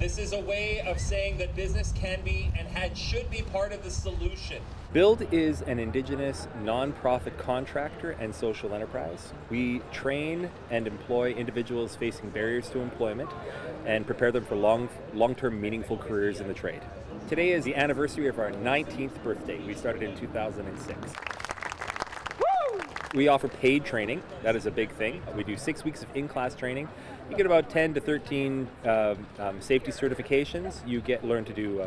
This is a way of saying that business can be and should be part of the solution. Build is an Indigenous nonprofit contractor and social enterprise. We train and employ individuals facing barriers to employment and prepare them for long-term meaningful careers in the trade. Today is the anniversary of our 19th birthday. We started in 2006. We offer paid training. That is a big thing. We do 6 weeks of in-class training. You get about 10 to 13 safety certifications. You learn to do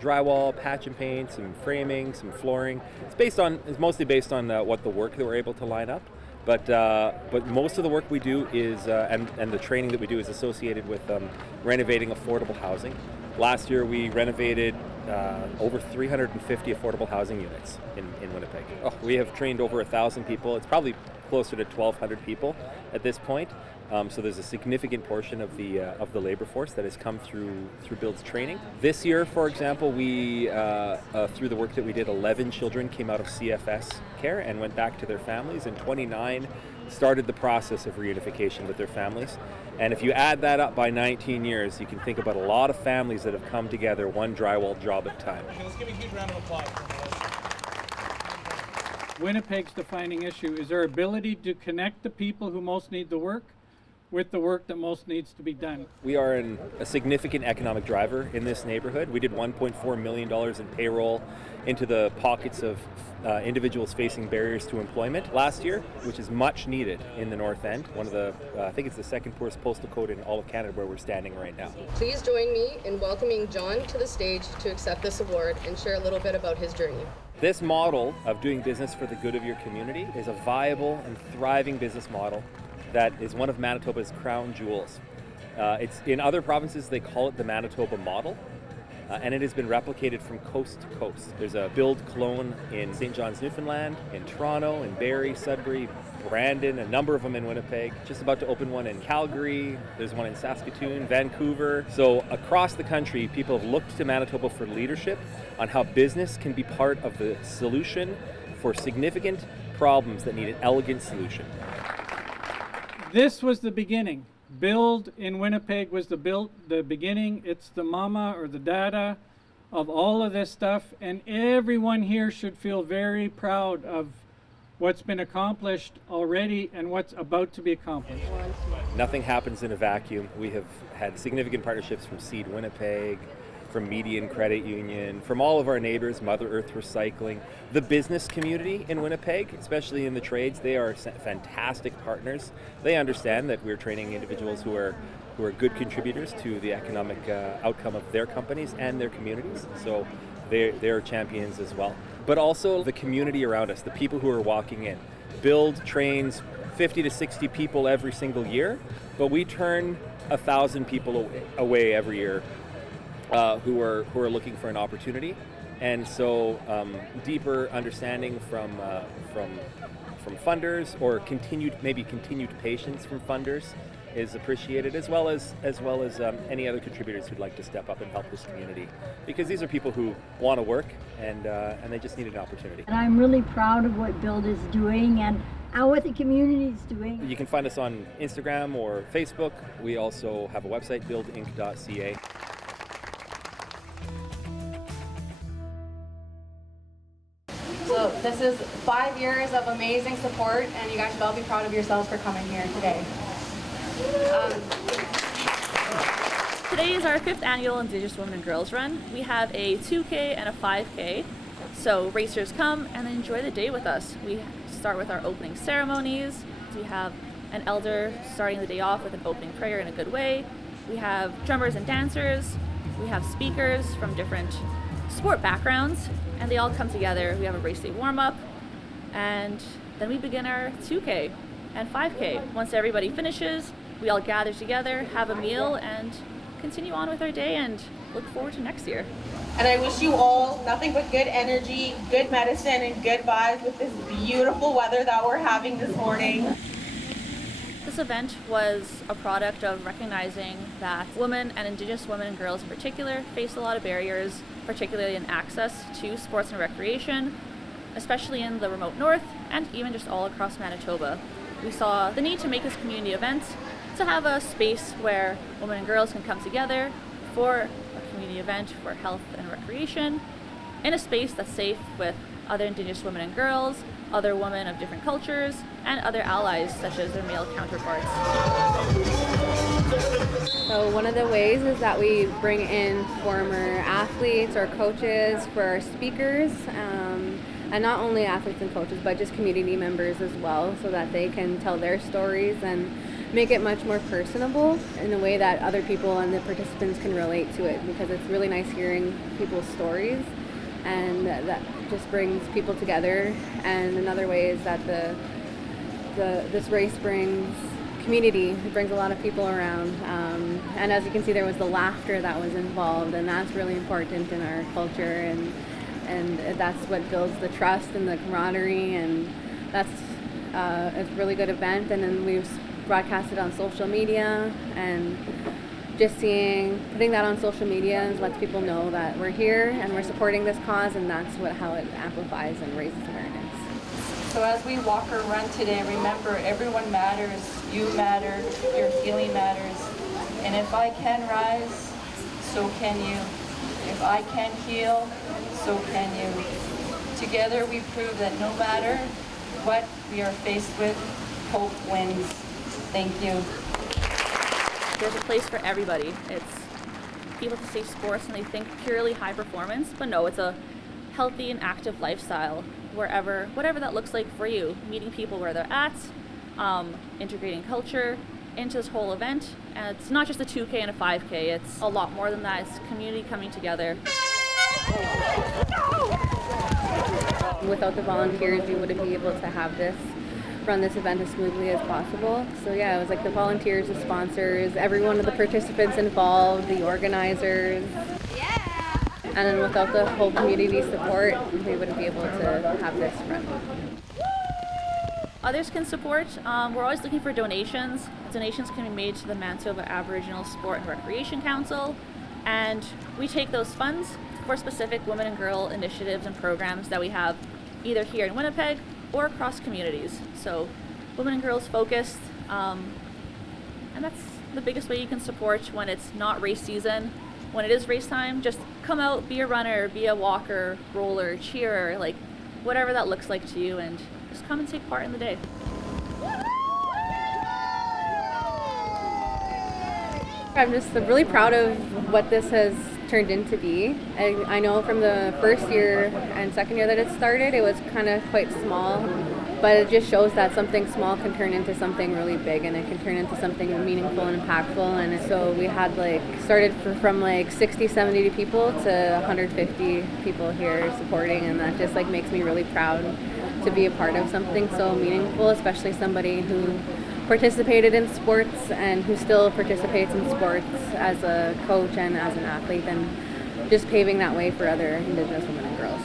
drywall, patch and paint, some framing, some flooring. It's mostly based on what the work that we're able to line up. But most of the work we do is and the training that we do is associated with renovating affordable housing. Last year we renovated over 350 affordable housing units in Winnipeg. We have trained over 1,000 people. It's probably closer to 1,200 people at this point. So there's a significant portion of the labor force that has come through Build's training. This year, for example, we through the work that we did, 11 children came out of CFS care and went back to their families, and 29 started the process of reunification with their families. And if you add that up by 19 years, you can think about a lot of families that have come together one drywall job at a time. Okay, let's give a huge round of applause. Winnipeg's defining issue is our ability to connect the people who most need the work with the work that most needs to be done. We are a significant economic driver in this neighborhood. We did $1.4 million in payroll into the pockets of individuals facing barriers to employment last year, which is much needed in the North End. One of the, I think it's the second poorest postal code in all of Canada where we're standing right now. Please join me in welcoming John to the stage to accept this award and share a little bit about his journey. This model of doing business for the good of your community is a viable and thriving business model that is one of Manitoba's crown jewels. It's in other provinces, they call it the Manitoba model, and it has been replicated from coast to coast. There's a Build clone in St. John's, Newfoundland, in Toronto, in Barrie, Sudbury, Brandon, a number of them in Winnipeg, just about to open one in Calgary, there's one in Saskatoon, Vancouver. So across the country, people have looked to Manitoba for leadership on how business can be part of the solution for significant problems that need an elegant solution. This was the beginning. Build in Winnipeg was the beginning. It's the mama or the dada of all of this stuff, and everyone here should feel very proud of what's been accomplished already and what's about to be accomplished. Nothing happens in a vacuum. We have had significant partnerships from Seed Winnipeg, from Median Credit Union, from all of our neighbors, Mother Earth Recycling. The business community in Winnipeg, especially in the trades, they are fantastic partners. They understand that we're training individuals who are good contributors to the economic outcome of their companies and their communities. So they're champions as well. But also the community around us, the people who are walking in. Build trains 50 to 60 people every single year, but we turn 1,000 people away every year who are looking for an opportunity, and so deeper understanding from funders, or continued patience from funders is appreciated, as well as any other contributors who'd like to step up and help this community, because these are people who want to work and they just need an opportunity. And I'm really proud of what Build is doing and what the community is doing. You can find us on Instagram or Facebook. We also have a website, buildinc.ca. So this is 5 years of amazing support, and you guys should all be proud of yourselves for coming here today. Today is our 5th annual Indigenous Women and Girls Run. We have a 2K and a 5K, so racers come and enjoy the day with us. We start with our opening ceremonies. We have an elder starting the day off with an opening prayer in a good way. We have drummers and dancers. We have speakers from different sport backgrounds, and they all come together. We have a race day warm-up, and then we begin our 2K and 5K. Once everybody finishes, we all gather together, have a meal, and continue on with our day and look forward to next year. And I wish you all nothing but good energy, good medicine, and good vibes with this beautiful weather that we're having this morning. This event was a product of recognizing that women, and Indigenous women and girls in particular, face a lot of barriers, particularly in access to sports and recreation, especially in the remote north and even just all across Manitoba. We saw the need to make this community event to have a space where women and girls can come together, for a community event for health and recreation in a space that's safe with other Indigenous women and girls, other women of different cultures, and other allies such as their male counterparts. So one of the ways is that we bring in former athletes or coaches for our speakers, and not only athletes and coaches, but just community members as well, so that they can tell their stories and make it much more personable in a way that other people and the participants can relate to it, because it's really nice hearing people's stories, and that just brings people together. And another way is that this race brings community. It brings a lot of people around, and as you can see, there was the laughter that was involved, and that's really important in our culture, and that's what builds the trust and the camaraderie, and that's a really good event. And then we've broadcasted on social media, and just putting that on social media lets people know that we're here and we're supporting this cause, and that's how it amplifies and raises awareness. So as we walk or run today, remember, everyone matters. You matter, your healing matters. And if I can rise, so can you. If I can heal, so can you. Together we prove that no matter what we are faced with, hope wins. Thank you. There's a place for everybody. It's people to say sports and they think purely high performance, but no, it's a healthy and active lifestyle whatever that looks like for you. Meeting people where they're at, integrating culture into this whole event. And it's not just a 2K and a 5K, it's a lot more than that. It's community coming together. Without the volunteers, we wouldn't be able to run this event as smoothly as possible. So yeah, it was like the volunteers, the sponsors, every one of the participants involved, the organizers. And then without the whole community support, we wouldn't be able to have this run. Others can support. We're always looking for donations. Donations can be made to the Manitoba Aboriginal Sport and Recreation Council, and we take those funds for specific women and girl initiatives and programs that we have either here in Winnipeg or across communities. So women and girls focused, and that's the biggest way you can support when it's not race season. When it is race time, just come out, be a runner, be a walker, roller, cheerer, like whatever that looks like to you, and just come and take part in the day. I'm just really proud of what this has turned into be. I know from the first year and second year that it started, it was kind of quite small, but it just shows that something small can turn into something really big, and it can turn into something meaningful and impactful. And so we had started from 60, 70 people to 150 people here supporting, and that just makes me really proud to be a part of something so meaningful, especially somebody who participated in sports and who still participates in sports as a coach and as an athlete, and just paving that way for other Indigenous women and girls.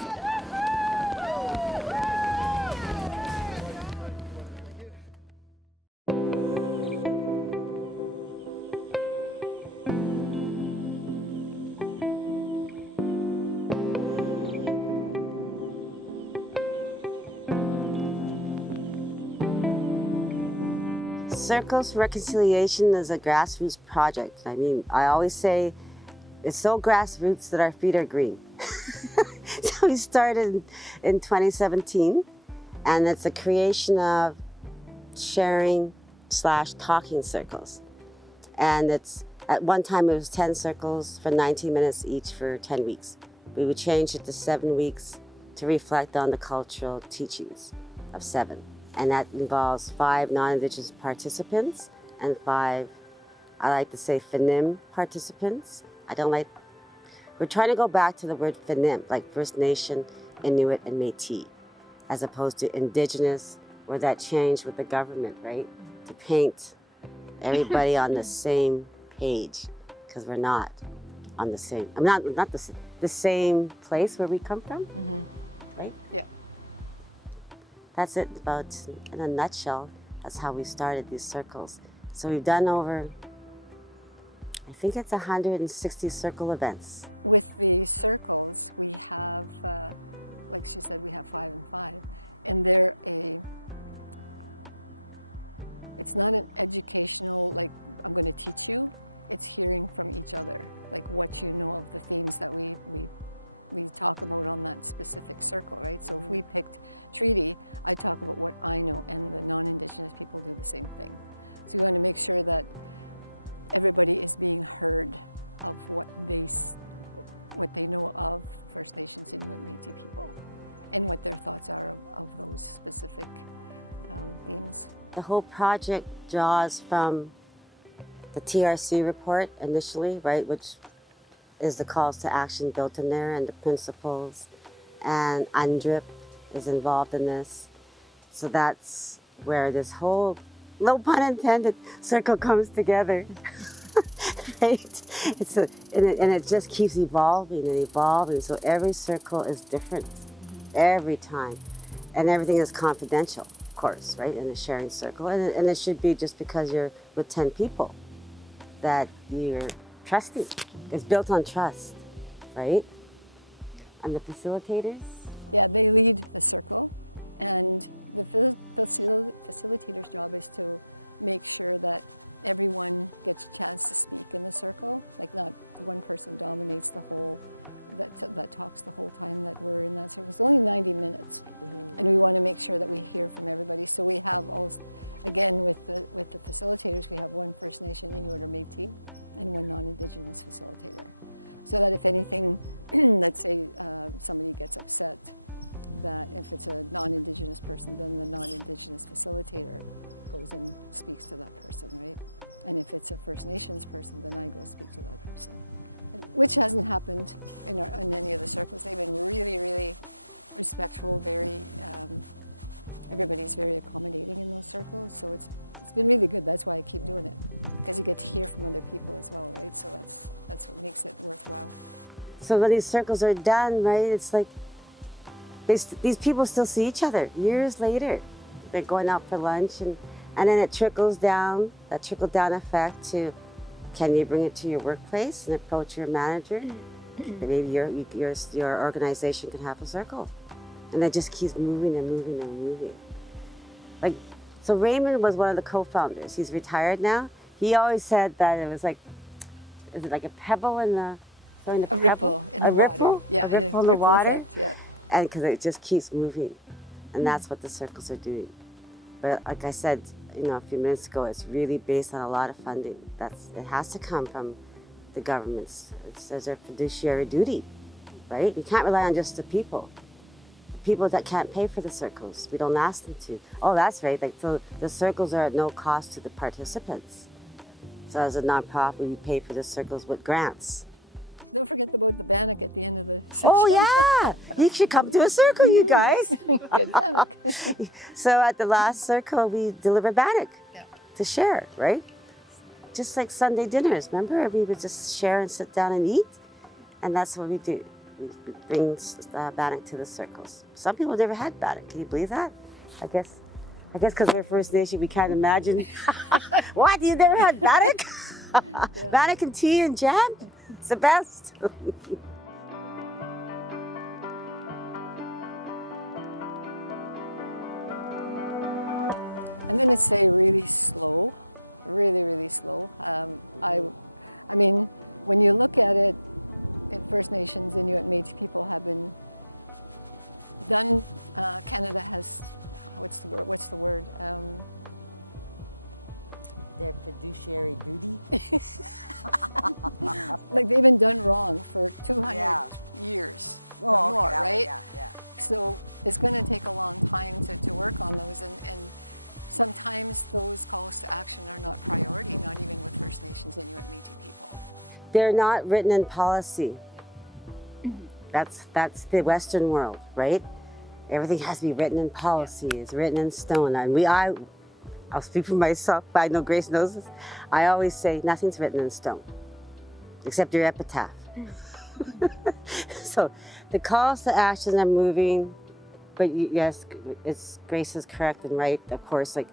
Circles for Reconciliation is a grassroots project. I mean, I always say it's so grassroots that our feet are green. So we started in 2017, and it's a creation of sharing/talking circles. And at one time it was 10 circles for 90 minutes each for 10 weeks. We would change it to 7 weeks to reflect on the cultural teachings of 7. And that involves 5 non-Indigenous participants and 5, I like to say, Finim participants. We're trying to go back to the word Finim, like First Nation, Inuit, and Métis, as opposed to Indigenous, where that changed with the government, right? To paint everybody on the same page, because we're not on the same, not the same place where we come from, right? Yeah. That's it, about in a nutshell. That's how we started these circles. So we've done over, I think it's 160 circle events. With the circles, we have, like she said, we have 5 and 5, and it's not an educational, I'm going to teach you, it's hearing from each other. like what you know of the themes that we talk about on that specific circle, right? So if we picked treaty, I talk about what I know, and the non-Indigenous people do the same thing. So we want to make sure that everybody is being heard of what they know of First Nations, Inuit, Métis people, and what their thoughts are of those specific themes. The whole project draws from the TRC report initially, right, which is the calls to action built in there and the principles, and UNDRIP is involved in this. So that's where this whole, no pun intended, circle comes together, right? And it just keeps evolving and evolving. So every circle is different every time, and everything is confidential, of course, right, in a sharing circle. And it should be just because you're with 10 people that you're trusting. It's built on trust, right? And the facilitators? Yeah, they lead the circle, and the facilitator's job is to make sure that everyone gets a chance to speak in the circle. Like, not one person dominates the whole, that talks the whole time that we're in that circle. It's only 90 minutes, and we want to make sure that we hear from everybody. So we have also, again, with the facilitators, we have one First Nation, Inuit or Métis, and one non-Indigenous facilitator. So that if anything, let's say somebody gets upset, that if it's a non-Indigenous person, then the non-Indigenous facilitator goes and speaks to that person, right? And if it's a First Nations person, then I go speak to that person. Which hasn't happened in any of the circles. They've been really, really respectful, everybody's very accommodating in those circles, so it's been really good. That's why I keep doing it, because you get to hear from other people as well, right? So that's what makes it worthwhile. So when these circles are done, right, it's like these people still see each other years later. They're going out for lunch, and then it trickles down, that trickle-down effect to, can you bring it to your workplace and approach your manager? Maybe your organization can have a circle. And it just keeps moving and moving and moving. Like, so Raymond was one of the co-founders. He's retired now. He always said that it was like, is it like a pebble in the, A ripple in the water? water. Yeah, a ripple in the water? Effect, yeah. And because it just keeps moving. And that's what the circles are doing. But like I said, a few minutes ago, it's really based on a lot of funding. It has to come from the governments. It's their fiduciary duty, right? You can't rely on just the people. People that can't pay for the circles, we don't ask them to. Oh, that's right. So the circles are at no cost to the participants. So as a nonprofit, we pay for the circles with grants. Don't forget about the bannock at the end of the session. Oh yeah, you should come to a circle, you guys. Good bannock. So at the last circle, we deliver bannock to share, right? Just like Sunday dinners, remember? We would just share and sit down and eat, and that's what we do. We bring bannock to the circles. Some people never had bannock. Can you believe that? I guess because we're First Nation, we can't imagine. What? You never had bannock? Yeah. Bannock and tea and jam? It's the best. I'm going to say really slow, really, really slow. I mean, when you look at it, First Nations, Inuit, Métis people have been done. Canada has, what's the word? Their fiduciary duty. Like, they've been done wrong for 200 years or more, right? Yeah. So it's going to take a long time to work on those, and sometimes those calls to action are not priority, not even with First Nations, Inuit, Métis people. They're not written in policy. That's the Western world, right? Everything has to be written in policy. It's written in stone. And I'll speak for myself, but I know Grace knows this. I always say nothing's written in stone, except your epitaph. So the calls to action are moving, but yes, Grace is correct and right. Of course, like,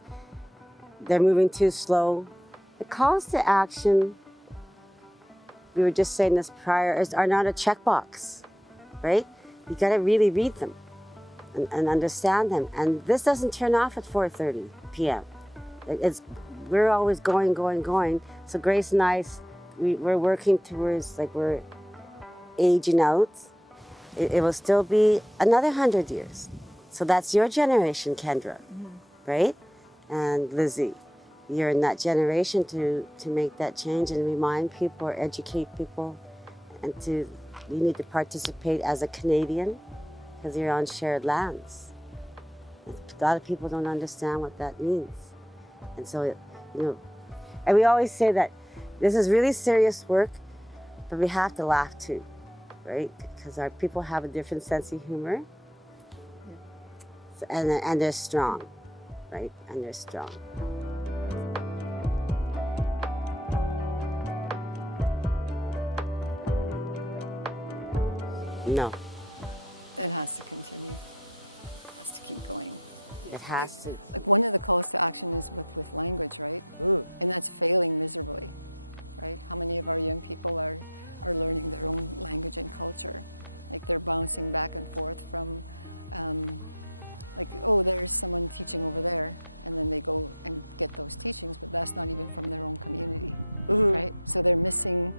they're moving too slow. The calls to action, we were just saying this prior, are not a checkbox, right? You got to really read them and understand them. And this doesn't turn off at 4:30 p.m. We're always going. So Grace and I we're working towards, like, we're aging out. It will still be another 100 years. So that's your generation, Kendra, right? And Lizzie, you're in that generation to make that change and remind people or educate people, and you need to participate as a Canadian because you're on shared lands. A lot of people don't understand what that means. And so, and we always say that this is really serious work, but we have to laugh too, right? Because our people have a different sense of humor, and they're strong, right? And they're strong. No. It has to continue. It has to keep going. It has to. Like one of the calls to action is with language, right? And that's failing miserably, right? How many of our young people are learning their own language and culture? Like they're bouncing back and forth from, like, oh, there's someone teaching over there, and then they go and get those teachings, but that's not even from their own community, right? So they're missing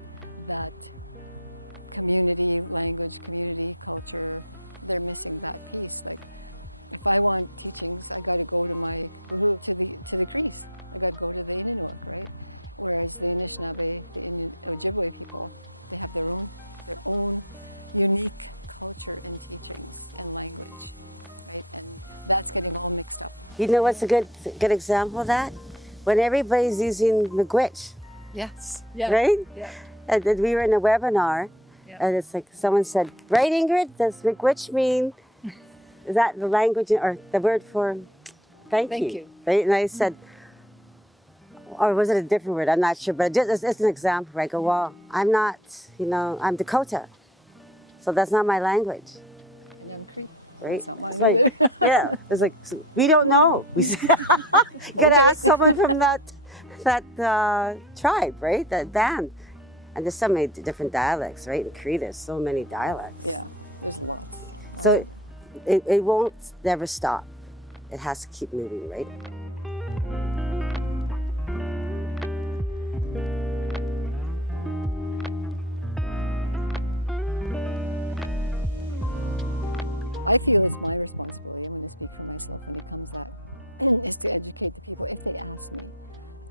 that community language, community culture. They're missing that piece. Like, if I want teachings, I got to go to my to the Crees. I got to go to the Innuit, right? Whereas the Anishinaabe, the Ojibwe people, they have their own unique culture and teachings and language, right? And that's getting all mixed up. You know what's a good example of that? When everybody's using Miigwech. Yes. Yeah. Right? Yeah. And then we were in a webinar, and it's like someone said, right, Ingrid, does Miigwech mean, is that the language or the word for thank you? Right? And I said, or was it a different word? I'm not sure, but it's an example. I go, well, I'm not, I'm Dakota, so that's not my language. And I'm Cree. Right? It's not mine like, either. Yeah, it's like, we don't know. We gotta ask someone from that tribe, right? That band. And there's so many different dialects, right? In Cree, there's so many dialects. Yeah, there's lots. So it won't never stop. It has to keep moving, right? I feel it's my responsibility, I'm going to speak for myself when it comes that, is to educate the people if they ask me.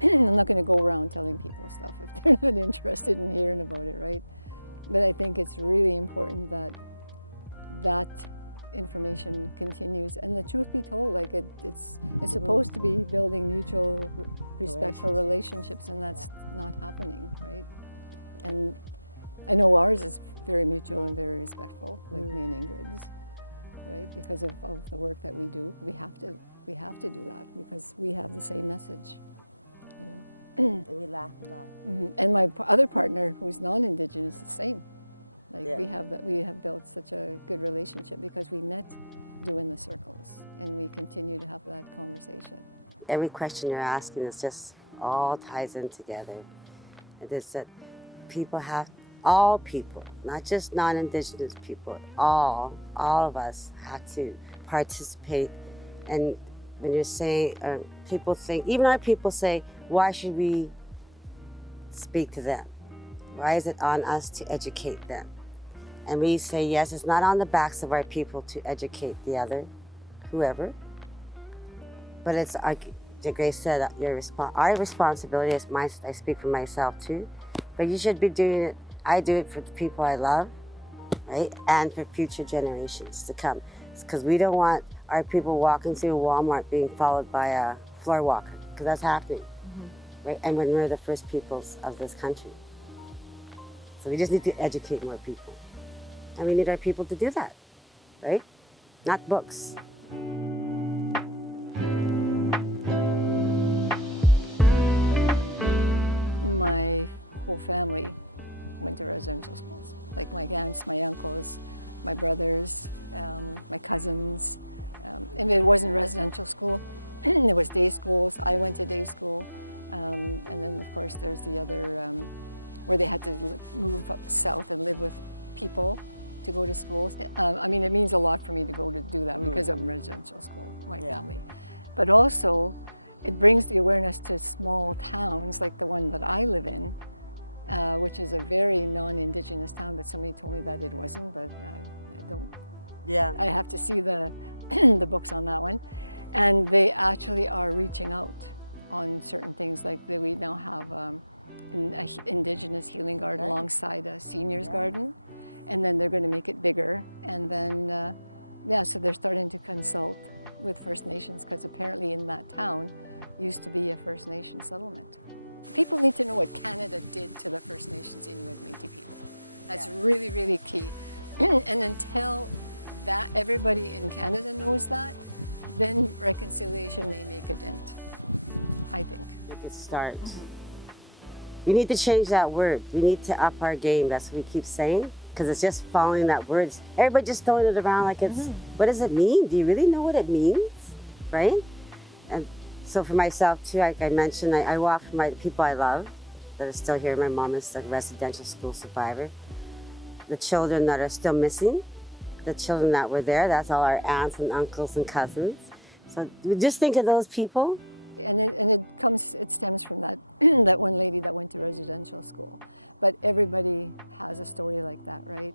I'm not going to go around telling people stuff if they're not interested in hearing about it, right? But I think it's really important that that information continues. And the truth be told, like it's supposed to be building mutual respectful relationships, and that's not happening, right? And I know ours is very mutual and very respectful, like me and Ingrid's. Right, because of the work that we do, we have to do that because we have the same message. And we laugh a lot. And my other partner, who's non-Indigenous, the same. Like we have built such a good relationship because we met doing the circles, and we continue to have that conversation. Every question you're asking is just all ties in together. And it's that all people, not just non-Indigenous people, all of us have to participate. And when you're saying, people think, even our people say, why should we speak to them? Why is it on us to educate them? And we say, yes, it's not on the backs of our people to educate the other, whoever, but it's, like Grace said, our responsibility. I speak for myself too, but you should be doing it. I do it for the people I love, right? And for future generations to come. Because we don't want our people walking through Walmart being followed by a floor walker, because that's happening, right? And when we're the first peoples of this country. So we just need to educate more people. And we need our people to do that, right? Not books. My whole family went to residential schools. Like my aunts, my uncles, my brothers, my cousins. And it wasn't residential school. It was day schools. I went to day school. And then, of course, there's the other where they had to move up south and live with people to go to schools. I mean, it means a lot for me to go to do that because I'm residential school, my family. But also, it brings the awareness to small towns like the one that I live in, which is a very non-Indigenous town, but somebody told me that it wasn't, but I don't. Yeah. I have to see the the books on that one. And they actually are reaching out on certain things, like we now have an Indigenous healing garden alongside a seniors garden, and then they're going to make it bigger. And then, so they're starting to consult with First Nations, because apparently in that town used to be a First Nation settlement. People need to know what Canada did to the First Nations Inuit Métis people. That's really, really key. And until that everybody in Canada knows that, then reconciliation may make a dent, I think. We could start. We need to change that word. We need to up our game. That's what we keep saying, because it's just following that word. Everybody just throwing it around like it's, what does it mean? Do you really know what it means, right? And so for myself too, like I mentioned, I walk for my people I love that are still here. My mom is a residential school survivor. The children that are still missing, the children that were there, that's all our aunts and uncles and cousins. So we just think of those people. And it stems from that that one lady that went to residential school. But everybody has a story like that, right?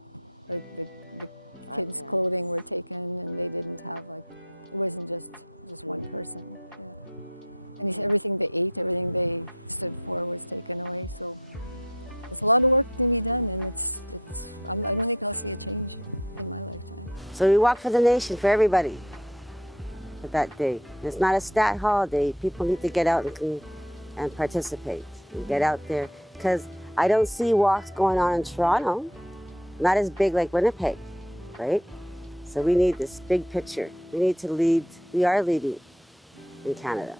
Like the kids' clothing were taken, and they didn't have, like, it wasn't just one person. Yeah. And everything they ate, everything they stood for was taken away. So there's a lot of work to be done, and I don't think I'll see a change in my lifetime. So we walk for the nation, for everybody, for that day. It's not a stat holiday. People need to get out and participate and get out there, because I don't see walks going on in Toronto, not as big like Winnipeg, right? So we need this big picture. We need to lead. We are leading in Canada.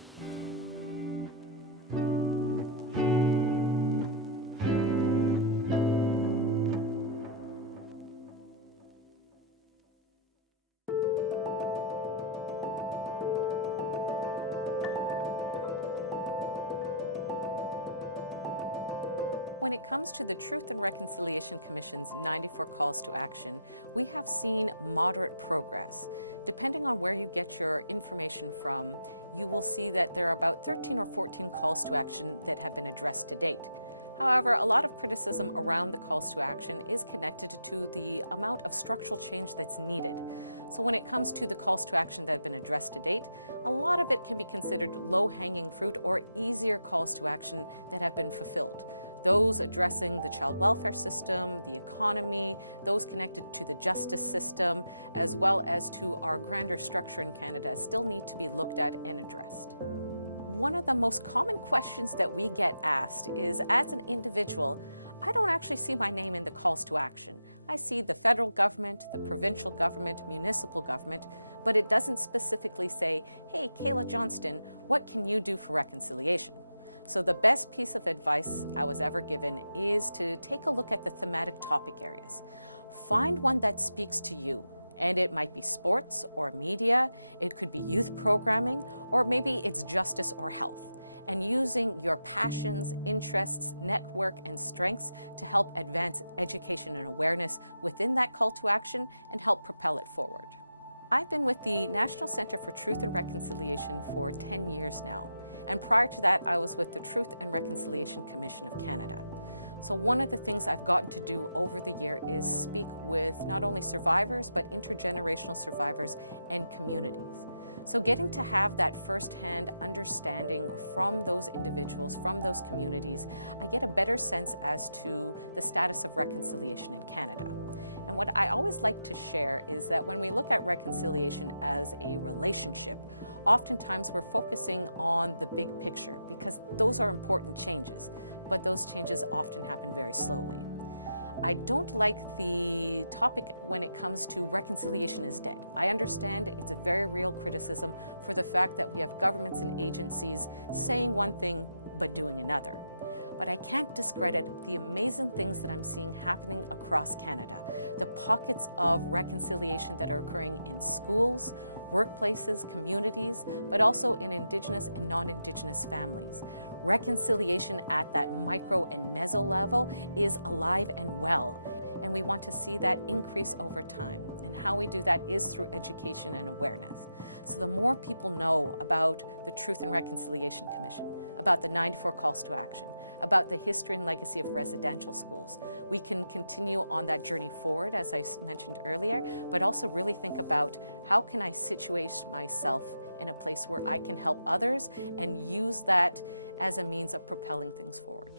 When it comes to the Truth and Reconciliation Commission's 94 calls to action, we have seen moderate progress. Depending on where you get your information from, you will see that there are about 13 or 14 calls to action that have been addressed to date. However, a lot of criticism around the calls to action is connected to the amount of structural change that's needed. So when it comes to the calls to action that have been addressed to date, a lot of it can be considered low-hanging fruit or easier calls to action that have been fulfilled. Those addressing the child welfare system, the economy, those connected to the justice system, as well as to our grander structure in Canada, still need to be looked at and addressed. One of the most common questions that we get asked is, as an individual, I don't actually see my name in the calls to action. I see the federal government, the provincial government, municipal government, but it doesn't specifically say, hey, Kayla Johnston, what can you do for reconciliation? So the best piece of advice I was ever given is to take a look at the thematic topic areas. Find one that speaks to you, and it might be sports or media, it could be youth programming, or maybe it's justice or health. And using your passions, interests, network, and strengths to help advance education and awareness within that call to action and help propel it forward. I've been with the National Centre for Truth and Reconciliation for 10 years now. And prior to that, I was with the Truth and Reconciliation Commission of Canada. So one of the things I've gotten to do over the year is speak with not only survivors, but intergenerational survivors and communities. So getting to have that firsthand understanding from those individuals, from those communities, I get a better sense as to the status of reconciliation in Canada. And what I always like to share is that when we look at reconciliation as a relationship, oftentimes we're focusing on the big picture because those are important changes, but those changes often happen very slowly. I don't like the topic when it comes to reconciliation is dead. I understand it's a very real criticism for the fact that we have governments and agencies saying one thing but doing another. But I can't discredit the amazing things that I'm seeing happening across Canada, the pockets of reconciliation that are occurring in schools, workplaces, communities, but also in Indigenous and non-Indigenous families. Reconciliation at that micro and meso level is alive and well, and we want to see that increase over time. And how we do that is through education and awareness. So the more people know about the Truth and Reconciliation Commission, about the 94 calls to action, about the history and legacy of residential schools. We can continue on that journey forward, as I mentioned earlier, but also really think about how can I situate myself in a place where I can help others and use that as a means of propelling things forward.